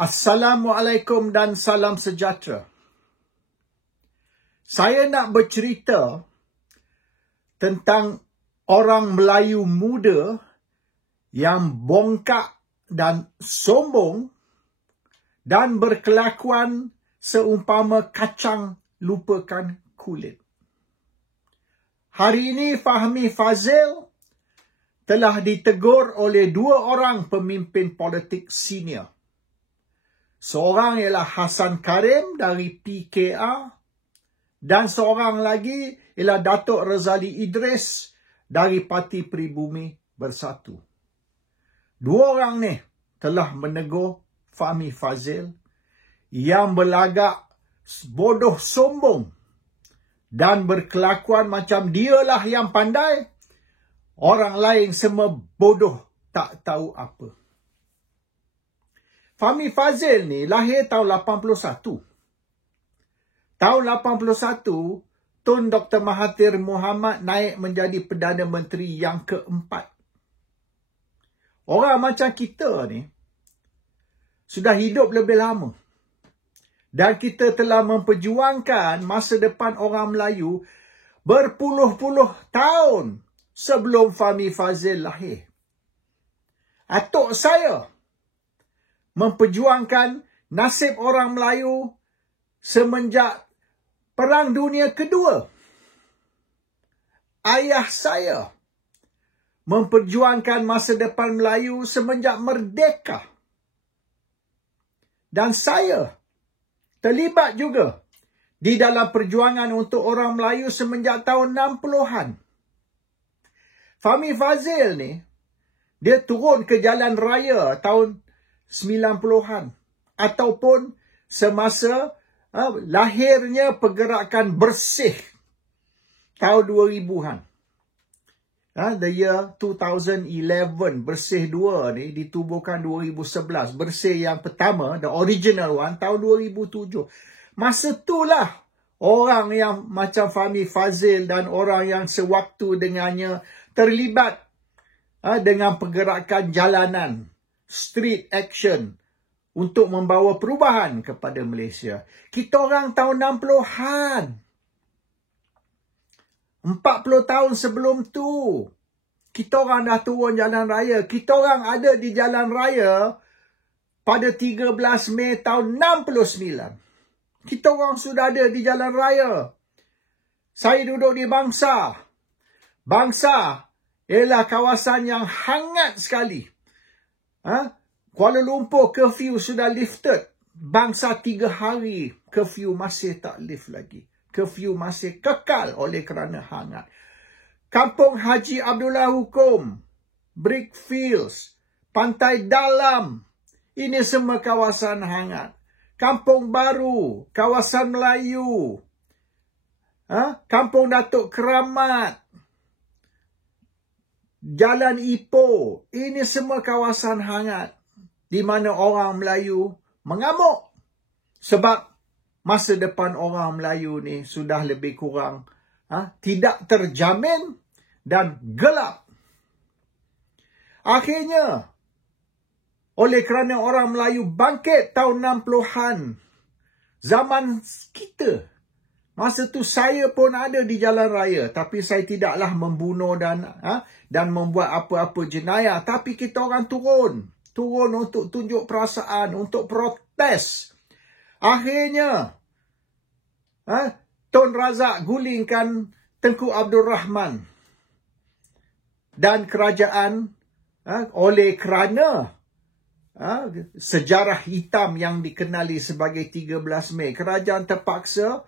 Assalamualaikum dan salam sejahtera. Saya nak bercerita tentang orang Melayu muda yang bongkak dan sombong dan berkelakuan seumpama kacang lupakan kulit. Hari ini Fahmi Fadzil telah ditegur oleh dua orang pemimpin politik senior. Seorang ialah Hassan Karim dari PKR dan seorang lagi ialah Datuk Razali Idris dari Parti Pribumi Bersatu. Dua orang ni telah menegur Fahmi Fadzil yang berlagak bodoh sombong dan berkelakuan macam dialah yang pandai, orang lain semua bodoh tak tahu apa. Fahmi Fadzil ni lahir tahun 81. Tahun 81, Tun Dr. Mahathir Mohamad naik menjadi Perdana Menteri yang keempat. Orang macam kita ni sudah hidup lebih lama. Dan kita telah memperjuangkan masa depan orang Melayu berpuluh-puluh tahun sebelum Fahmi Fadzil lahir. Atuk saya memperjuangkan nasib orang Melayu semenjak Perang Dunia Kedua. Ayah saya memperjuangkan masa depan Melayu semenjak merdeka. Dan saya terlibat juga di dalam perjuangan untuk orang Melayu semenjak tahun 60-an. Fahmi Fadzil ni, dia turun ke jalan raya tahun 90-an. Ataupun semasa lahirnya pergerakan bersih tahun 2000-an. The year 2011, Bersih 2 ni ditubuhkan 2011. Bersih yang pertama, the original one, tahun 2007. Masa itulah orang yang macam Fahmi Fadzil dan orang yang sewaktu dengannya terlibat dengan pergerakan jalanan, street action untuk membawa perubahan kepada Malaysia. Kita orang tahun 60-an. 40 tahun sebelum tu, kita orang dah turun jalan raya. Kita orang ada di jalan raya pada 13 Mei tahun 69. Kita orang sudah ada di jalan raya. Saya duduk di Bangsa. Bangsa ialah kawasan yang hangat sekali. Kuala Lumpur curfew sudah lifted. Bangsa 3 hari curfew masih tak lift lagi. Curfew masih kekal oleh kerana hangat. Kampung Haji Abdullah Hukum, Brickfields, Pantai Dalam, ini semua kawasan hangat. Kampung Baru, kawasan Melayu, Kampung Datuk Keramat, Jalan Ipoh, ini semua kawasan hangat di mana orang Melayu mengamuk sebab masa depan orang Melayu ni sudah lebih kurang tidak terjamin dan gelap. Akhirnya, oleh kerana orang Melayu bangkit tahun 60-an, zaman kita, masa tu saya pun ada di jalan raya, tapi saya tidaklah membunuh dan membuat apa-apa jenayah, tapi kita orang turun untuk tunjuk perasaan, untuk protes. Akhirnya, Tun Razak gulingkan Tengku Abdul Rahman dan kerajaan oleh kerana sejarah hitam yang dikenali sebagai 13 Mei. Kerajaan terpaksa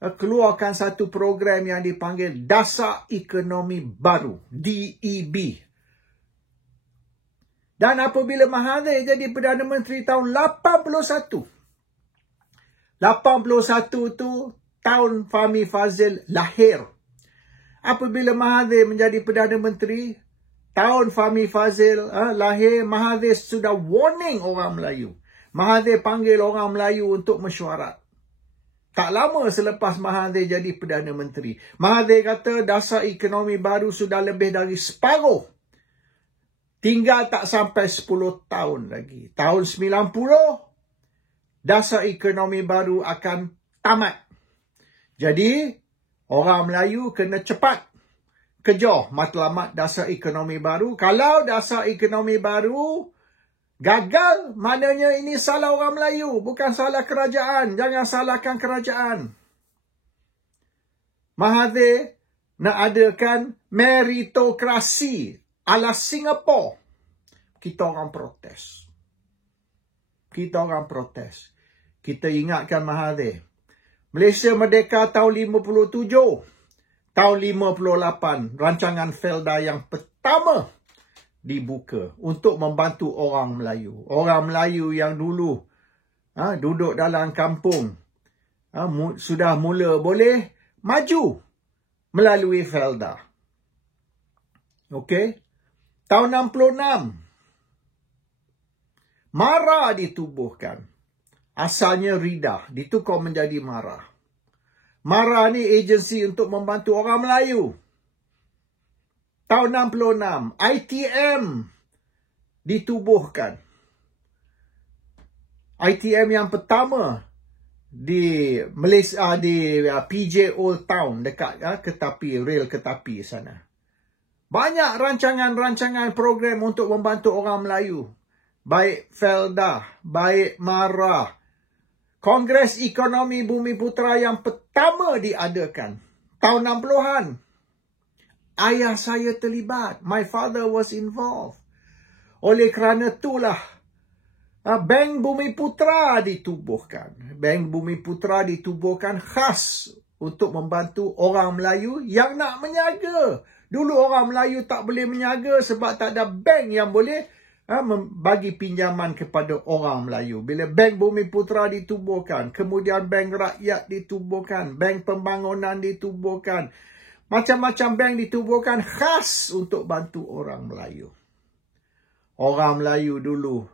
keluarkan satu program yang dipanggil Dasar Ekonomi Baru, DEB. Dan apabila Mahathir jadi Perdana Menteri tahun 81 tu tahun Fahmi Fadzil lahir. Apabila Mahathir menjadi Perdana Menteri, tahun Fahmi Fadzil lahir, Mahathir sudah warning orang Melayu. Mahathir panggil orang Melayu untuk mesyuarat. Tak lama selepas Mahathir jadi Perdana Menteri, Mahathir kata dasar ekonomi baru sudah lebih dari separuh. Tinggal tak sampai 10 tahun lagi. Tahun 90, dasar ekonomi baru akan tamat. Jadi, orang Melayu kena cepat kejar matlamat dasar ekonomi baru. Kalau dasar ekonomi baru gagal, maknanya ini salah orang Melayu, bukan salah kerajaan. Jangan salahkan kerajaan. Mahathir nak adakan meritokrasi ala Singapura. Kita orang protes. Kita ingatkan Mahathir. Malaysia merdeka tahun 57. Tahun 58, rancangan Felda yang pertama dibuka untuk membantu orang Melayu. Orang Melayu yang dulu duduk dalam kampung sudah mula boleh maju melalui Felda. Okey. Tahun 66, MARA ditubuhkan. Asalnya RIDA, ditukar menjadi MARA. MARA ni agensi untuk membantu orang Melayu. Tahun 66, ITM ditubuhkan. ITM yang pertama di Malaysia, di PJ Old Town, dekat Ketapi, rel Ketapi sana. Banyak rancangan-rancangan program untuk membantu orang Melayu. Baik Felda, baik MARA. Kongres Ekonomi Bumiputera yang pertama diadakan tahun 60-an. Ayah saya terlibat. My father was involved. Oleh kerana itulah Bank Bumiputera ditubuhkan. Bank Bumiputera ditubuhkan khas untuk membantu orang Melayu yang nak menyaga. Dulu orang Melayu tak boleh menyaga sebab tak ada bank yang boleh bagi pinjaman kepada orang Melayu. Bila Bank Bumiputera ditubuhkan, kemudian Bank Rakyat ditubuhkan, Bank Pembangunan ditubuhkan, macam-macam bank ditubuhkan khas untuk bantu orang Melayu. Orang Melayu dulu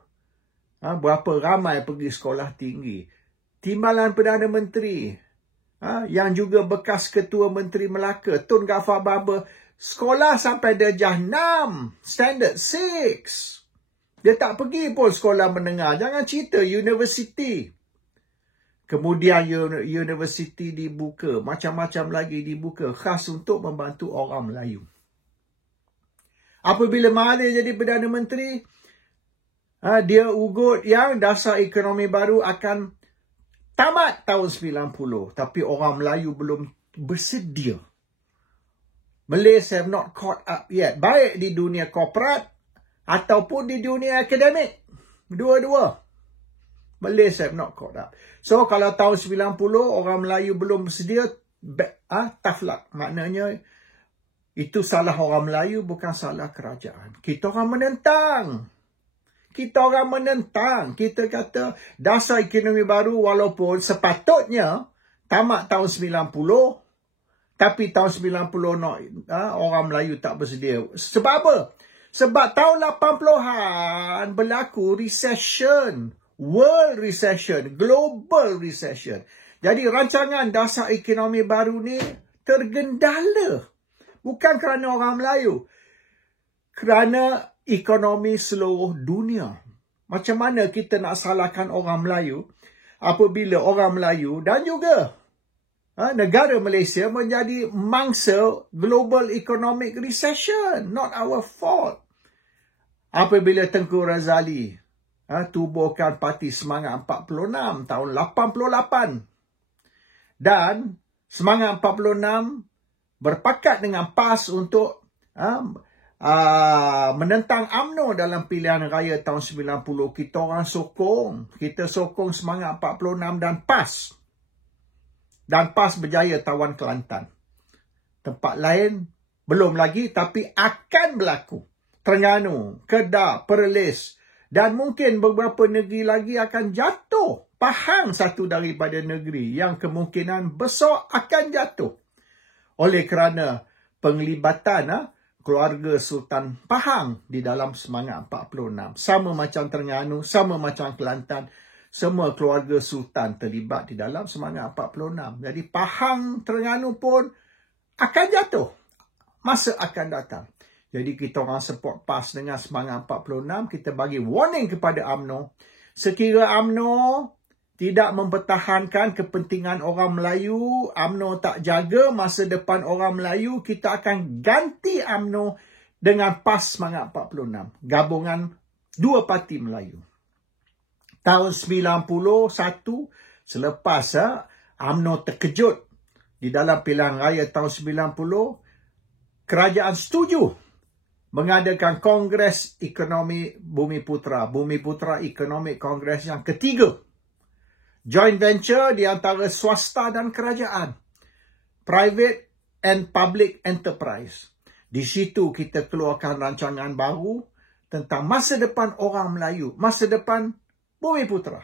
berapa ramai pergi sekolah tinggi. Timbalan Perdana Menteri, yang juga bekas Ketua Menteri Melaka, Tun Ghaffar Baba, sekolah sampai darjah 6, standard 6. Dia tak pergi pun sekolah menengah. Jangan cerita universiti. Kemudian universiti dibuka, macam-macam lagi dibuka, khas untuk membantu orang Melayu. Apabila Mahathir jadi Perdana Menteri, dia ugut yang dasar ekonomi baru akan tamat tahun 90. Tapi orang Melayu belum bersedia. Malays have not caught up yet. Baik di dunia korporat ataupun di dunia akademik. Dua-dua. Malays have not caught up. So, kalau tahun 90 orang Melayu belum bersedia, tough luck. Maknanya, itu salah orang Melayu, bukan salah kerajaan. Kita orang menentang. Kita kata dasar ekonomi baru walaupun sepatutnya tamat tahun 90, tapi tahun 90 orang Melayu tak bersedia. Sebab apa? Sebab tahun 80-an berlaku recession, world recession, global recession. Jadi rancangan dasar ekonomi baru ni tergendala. Bukan kerana orang Melayu. Kerana ekonomi seluruh dunia. Macam mana kita nak salahkan orang Melayu apabila orang Melayu dan juga negara Malaysia menjadi mangsa global economic recession. Not our fault. Apabila Tengku Razali tubuhkan Parti Semangat 46 tahun 88. Dan Semangat 46 berpakat dengan PAS untuk menentang UMNO dalam pilihan raya tahun 90. Kita orang sokong. Kita sokong Semangat 46 dan PAS. Dan PAS berjaya tawan Kelantan. Tempat lain belum lagi tapi akan berlaku. Terengganu, Kedah, Perlis. Dan mungkin beberapa negeri lagi akan jatuh. Pahang satu daripada negeri yang kemungkinan besar akan jatuh. Oleh kerana penglibatan keluarga Sultan Pahang di dalam Semangat 46. Sama macam Terengganu, sama macam Kelantan. Semua keluarga Sultan terlibat di dalam Semangat 46. Jadi Pahang, Terengganu pun akan jatuh. Masa akan datang. Jadi kita orang support PAS dengan Semangat 46. Kita bagi warning kepada UMNO. Sekira UMNO tidak mempertahankan kepentingan orang Melayu, UMNO tak jaga masa depan orang Melayu, kita akan ganti UMNO dengan PAS Semangat 46. Gabungan dua parti Melayu. Tahun 91, selepas UMNO terkejut di dalam pilihan raya tahun 90, kerajaan setuju mengadakan Kongres Ekonomi Bumiputra. Bumiputra Economic Congress yang ketiga. Joint venture di antara swasta dan kerajaan. Private and public enterprise. Di situ kita keluarkan rancangan baru tentang masa depan orang Melayu. Masa depan Bumiputra.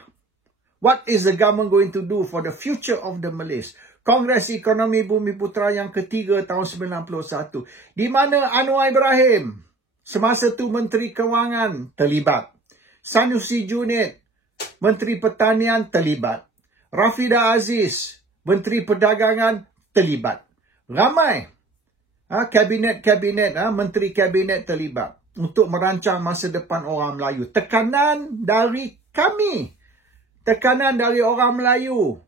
What is the government going to do for the future of the Malays? Kongres Ekonomi Bumiputra yang ketiga tahun 91. Di mana Anwar Ibrahim, semasa tu Menteri Kewangan, terlibat. Sanusi Junid, Menteri Pertanian, terlibat. Rafidah Aziz, Menteri Perdagangan, terlibat. Ramai kabinet-kabinet, Menteri Kabinet terlibat untuk merancang masa depan orang Melayu. Tekanan dari kami. Tekanan dari orang Melayu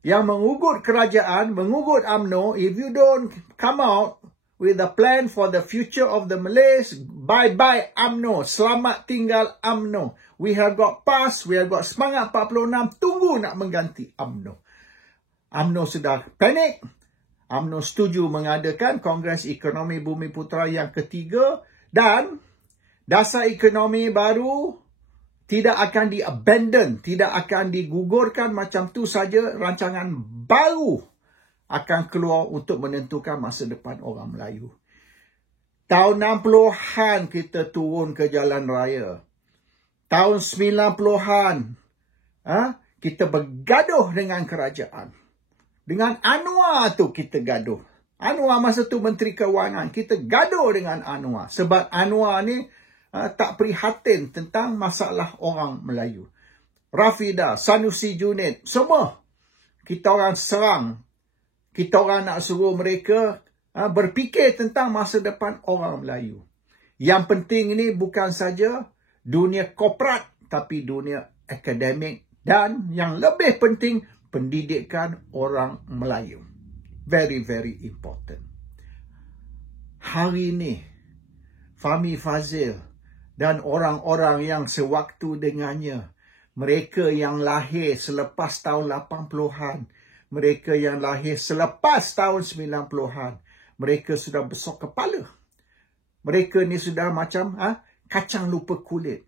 yang mengugut kerajaan, mengugut UMNO. If you don't come out with a plan for the future of the Malays, bye-bye UMNO. Selamat tinggal UMNO. We have got PAS, we have got Semangat 46, tunggu nak mengganti UMNO. UMNO sudah panik. UMNO setuju mengadakan Kongres Ekonomi Bumiputra yang ketiga dan dasar ekonomi baru tidak akan di-abandon, tidak akan digugurkan macam tu saja. Rancangan baru akan keluar untuk menentukan masa depan orang Melayu. Tahun 60-an kita turun ke jalan raya. Tahun 90-an kita bergaduh dengan kerajaan. Dengan Anwar tu kita gaduh. Anwar masa tu Menteri Kewangan. Kita gaduh dengan Anwar. Sebab Anwar ni tak prihatin tentang masalah orang Melayu. Rafidah, Sanusi Junid, semua kita orang serang. Kita orang nak suruh mereka berfikir tentang masa depan orang Melayu. Yang penting ini bukan saja dunia korporat, tapi dunia akademik dan yang lebih penting, pendidikan orang Melayu. Very, very important. Hari ini, Fahmi Fadzil dan orang-orang yang sewaktu dengannya, mereka yang lahir selepas tahun 80-an, mereka yang lahir selepas tahun 90-an, mereka sudah besar kepala. Mereka ni sudah macam kacang lupa kulit.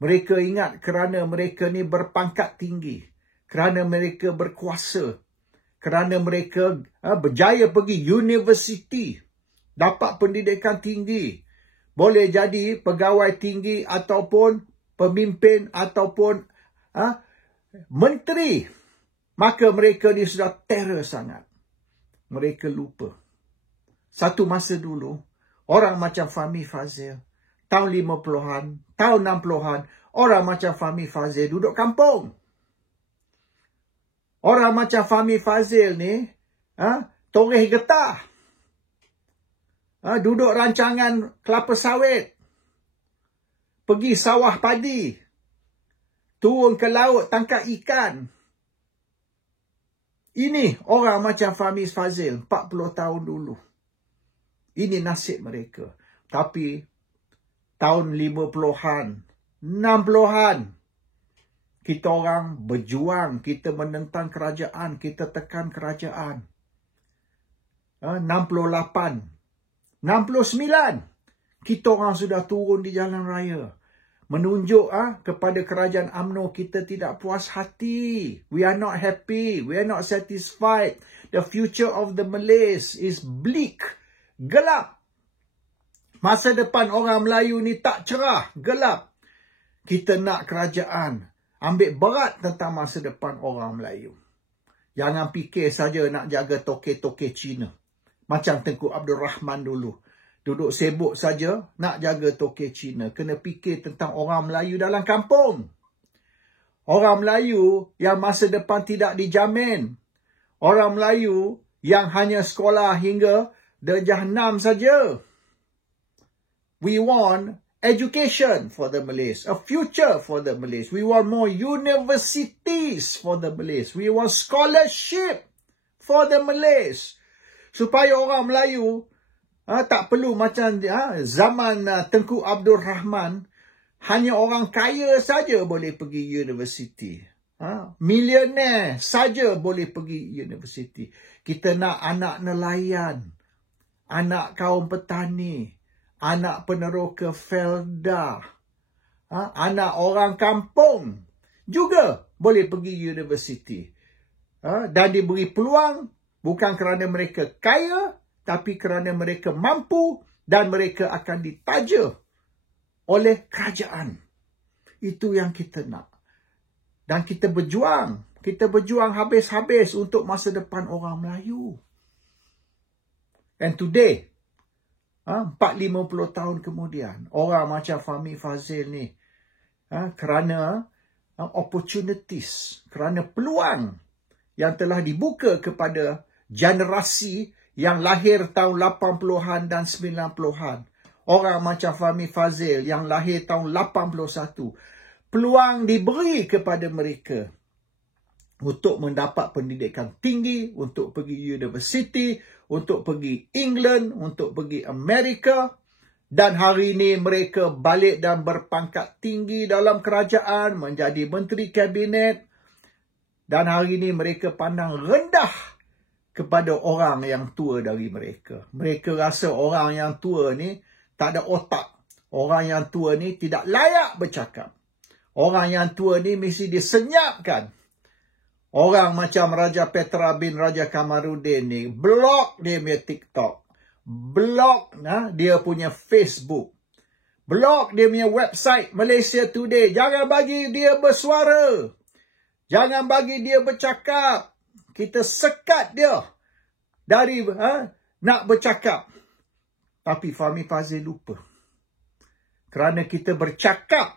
Mereka ingat kerana mereka ni berpangkat tinggi. Kerana mereka berkuasa. Kerana mereka berjaya pergi universiti. Dapat pendidikan tinggi. Boleh jadi pegawai tinggi ataupun pemimpin ataupun menteri. Maka mereka ni sudah terror sangat. Mereka lupa. Satu masa dulu, orang macam Fahmi Fadzil, tahun 50-an, tahun 60-an, orang macam Fahmi Fadzil duduk kampung. Orang macam Fahmi Fadzil ni, toreh getah. Duduk rancangan kelapa sawit. Pergi sawah padi. Turun ke laut tangkap ikan. Ini orang macam Fahmi Fadzil, 40 tahun dulu. Ini nasib mereka. Tapi tahun 50-an, 60-an, kita orang berjuang, kita menentang kerajaan, kita tekan kerajaan. 68, 69, kita orang sudah turun di jalan raya. Menunjuk kepada kerajaan UMNO kita tidak puas hati. We are not happy. We are not satisfied. The future of the Malays is bleak. Gelap. Masa depan orang Melayu ni tak cerah. Gelap. Kita nak kerajaan ambil berat tentang masa depan orang Melayu. Jangan fikir saja nak jaga toke-toke Cina. Macam Tengku Abdul Rahman dulu. Duduk sibuk saja nak jaga toke Cina. Kena fikir tentang orang Melayu dalam kampung. Orang Melayu yang masa depan tidak dijamin. Orang Melayu yang hanya sekolah hingga darjah 6 saja. We want education for the Malays, a future for the Malays. We want more universities for the Malays. We want scholarship for the Malays. Supaya orang Melayu tak perlu macam zaman Tengku Abdul Rahman, hanya orang kaya saja boleh pergi universiti. Millionaire saja boleh pergi universiti. Kita nak anak nelayan, anak kaum petani, anak peneroka Felda, anak orang kampung juga boleh pergi universiti. Dan diberi peluang bukan kerana mereka kaya, tapi kerana mereka mampu dan mereka akan ditaja oleh kerajaan. Itu yang kita nak. Dan kita berjuang. Kita berjuang habis-habis untuk masa depan orang Melayu. And today, 40-50 tahun kemudian, orang macam Fahmi Fadzil ni, kerana opportunities, kerana peluang yang telah dibuka kepada generasi yang lahir tahun 80-an dan 90-an. Orang macam Fahmi Fadzil yang lahir tahun 81. Peluang diberi kepada mereka untuk mendapat pendidikan tinggi, untuk pergi universiti, untuk pergi England, untuk pergi Amerika. Dan hari ini mereka balik dan berpangkat tinggi dalam kerajaan, menjadi menteri kabinet. Dan hari ini mereka pandang rendah kepada orang yang tua dari mereka. Mereka rasa orang yang tua ni tak ada otak. Orang yang tua ni tidak layak bercakap. Orang yang tua ni mesti disenyapkan. Orang macam Raja Petra bin Raja Kamaruddin ni, blok dia punya TikTok. Blok dia punya Facebook. Blok dia punya website Malaysia Today. Jangan bagi dia bersuara. Jangan bagi dia bercakap. Kita sekat dia dari nak bercakap. Tapi Fahmi Fadzil lupa. Kerana kita bercakap,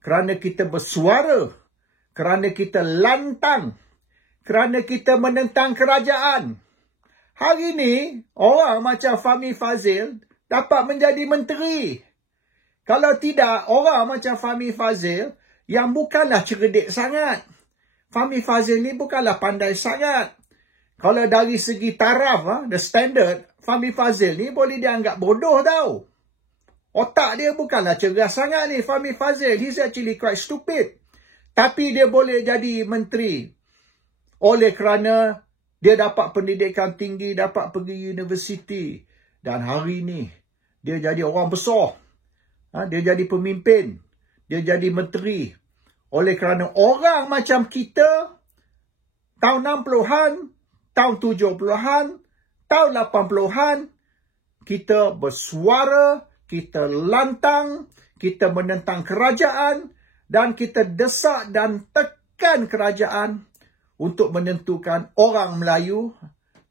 kerana kita bersuara, kerana kita lantang, kerana kita menentang kerajaan. Hari ini, orang macam Fahmi Fadzil dapat menjadi menteri. Kalau tidak, orang macam Fahmi Fadzil yang bukanlah cerdik sangat. Fahmi Fadzil ni bukanlah pandai sangat. Kalau dari segi taraf, the standard, Fahmi Fadzil ni boleh dianggap bodoh tau. Otak dia bukanlah cergas sangat ni, Fahmi Fadzil. He's actually quite stupid. Tapi dia boleh jadi menteri. Oleh kerana dia dapat pendidikan tinggi, dapat pergi universiti. Dan hari ni, dia jadi orang besar. Dia jadi pemimpin. Dia jadi menteri. Oleh kerana orang macam kita, tahun 60-an, tahun 70-an, tahun 80-an, kita bersuara, kita lantang, kita menentang kerajaan, dan kita desak dan tekan kerajaan untuk menentukan orang Melayu,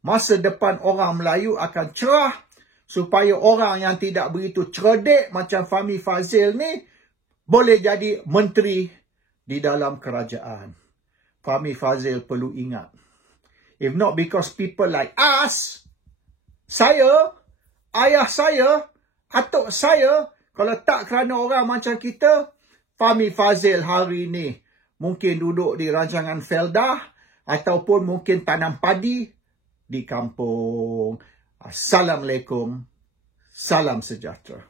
masa depan orang Melayu akan cerah, supaya orang yang tidak begitu cerdik macam Fahmi Fadzil ni, boleh jadi menteri di dalam kerajaan. Fahmi Fadzil perlu ingat. If not because people like us, saya, ayah saya, atuk saya, kalau tak kerana orang macam kita, Fahmi Fadzil hari ini mungkin duduk di rancangan Felda ataupun mungkin tanam padi di kampung. Assalamualaikum. Salam sejahtera.